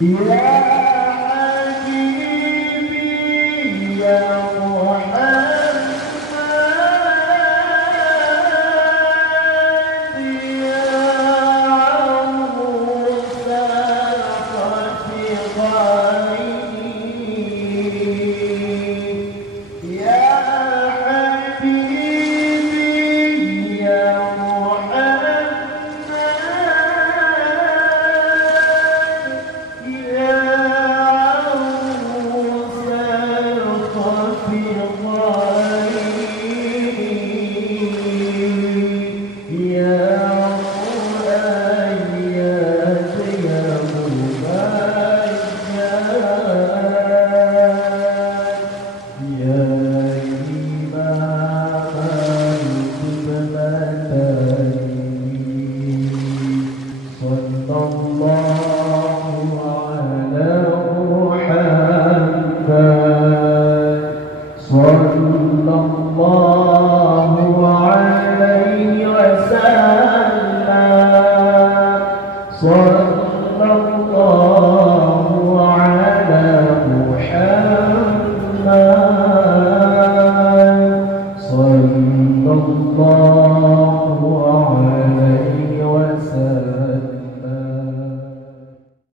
يا حبيبي يا محمد يا عروس الخفقين يا حبيبي يا محمد يا عروس الخفقين يا رؤيات يا مبشرات يا إمام القبلتين صلى الله على محمد صلى الله عليه وسلم صلى الله على محمد صلى الله